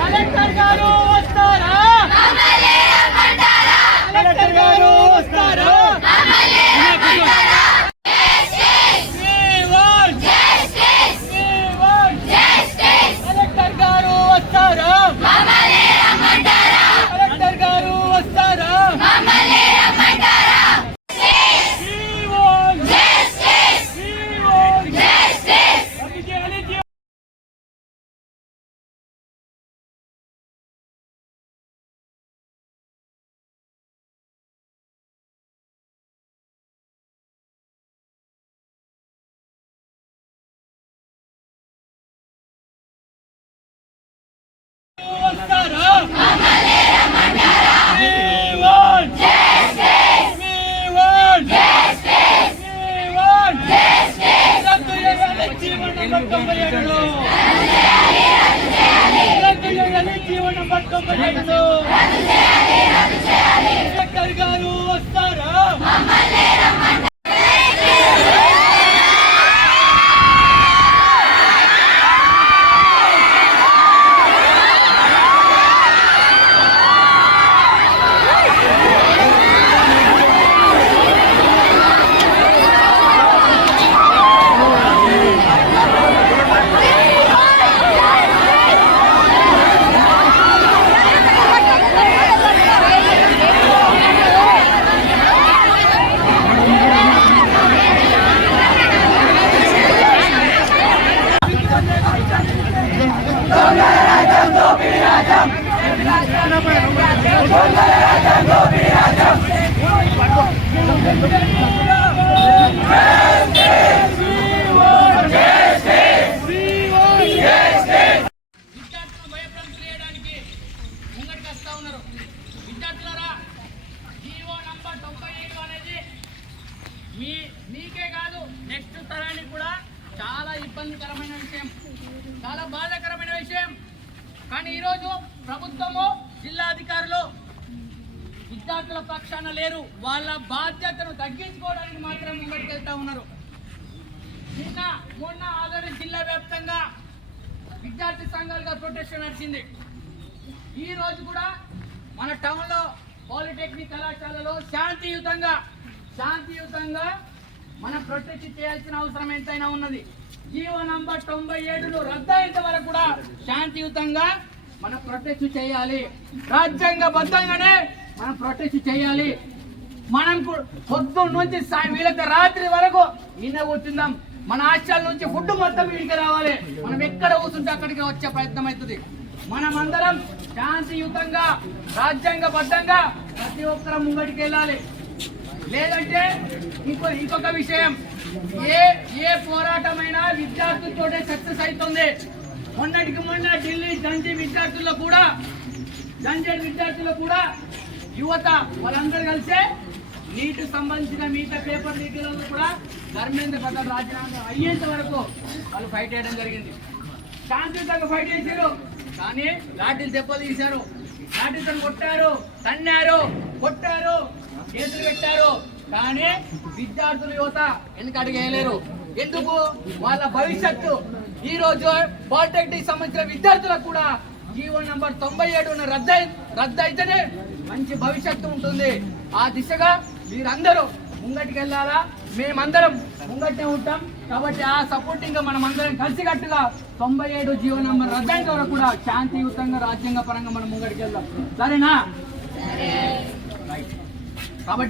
Collector గారు వస్తారా? Collector గారు వస్తారా? కలెక్టర్ గారు వస్తారా? కలెక్టర్ గారు వస్తారా? కలెక్టర్ గారు వస్తారా? మీకే కాదు నెక్స్ట్ తరానికి కూడా చాలా ఇబ్బందికరమైన విషయం, చాలా బాధాకరమైన విషయం. కానీ ఈరోజు ప్రభుత్వము, జిల్లాధికారులు విద్యార్థుల పక్షాన లేరు. వాళ్ళ బాధ్యతను తగ్గించుకోవడానికి మాత్రం ముందుకు వెళ్తా ఉన్నారు. మొన్న ఆల్రెడీ జిల్లా వ్యాప్తంగా విద్యార్థి సంఘాలుగా ప్రొటెస్ట్ నడిచింది. ఈ రోజు కూడా మన టౌన్లో పాలిటెక్నిక్ కళాశాలలో శాంతియుతంగా మనం ప్రొటెస్ట్ చేయాల్సిన అవసరం ఎంతైనా ఉన్నది. జీవో నంబర్ 97 రద్దయ్యేంత వరకు కూడా శాంతియుతంగా మనం ప్రొటెస్ట్ చేయాలి. రాజ్యాంగబద్ధంగానే మనం ప్రొటెస్ట్ చేయాలి. మనం పొద్దున్న నుంచి వీళ్ళకి రాత్రి వరకు ఈయన కూర్చుందాం. మన హాస్టల్ నుంచి ఫుడ్ మొత్తం వీడికి రావాలి. మనం ఎక్కడ కూర్చుంటే అక్కడికి వచ్చే ప్రయత్నం అవుతుంది. మనం అందరం శాంతియుతంగా రాజ్యాంగబద్ధంగా ప్రతి ఒక్కరం ముంగడికి వెళ్ళాలి. లేదంటే ఇంకొక విషయం, ఏ పోరాటమైనా విద్యార్థులతోనే సక్సెస్ అవుతుంది. మొన్నటికి మొన్న ఢిల్లీ జంజీర్ విద్యార్థుల్లో కూడా యువత వాళ్ళందరూ కలిసే నీటి సంబంధించిన మిగతా పేపర్ లీకులలో కూడా ధర్మేంద్ర ప్రసాద్ రాజీనామా అయ్యేంత వరకు వాళ్ళు ఫైట్ చేయడం జరిగింది. శాంతియుతంగా ఫైట్ చేశారు. కానీ లాఠీలు దెబ్బలు తీశారు, లాఠీలతో కొట్టారు, తన్నారు, కొట్టారు, కేసులు పెట్టారు. కానీ విద్యార్థుల యువత ఎందుకు అడిగేయలేరు? ఎందుకు? వాళ్ళ భవిష్యత్తు ఈ రోజు పాలిటెక్నిక్ సంబంధించిన విద్యార్థులకు కూడా జీవో నంబర్ 97 రద్దు అయితేనే మంచి భవిష్యత్తు ఉంటుంది. ఆ దిశగా మీరందరూ ముంగటికి వెళ్ళాలా. మేమందరం ముంగట్నే ఉంటాం కాబట్టి ఆ సపోర్టింగ్ గా మనం అందరం కలిసికట్టుగా 97 జీవో నంబర్ రద్దయిన వరకు కూడా శాంతియుతంగా రాజ్యాంగ పరంగా మనం ముంగటికి వెళ్దాం. సరేనా? కాబట్టి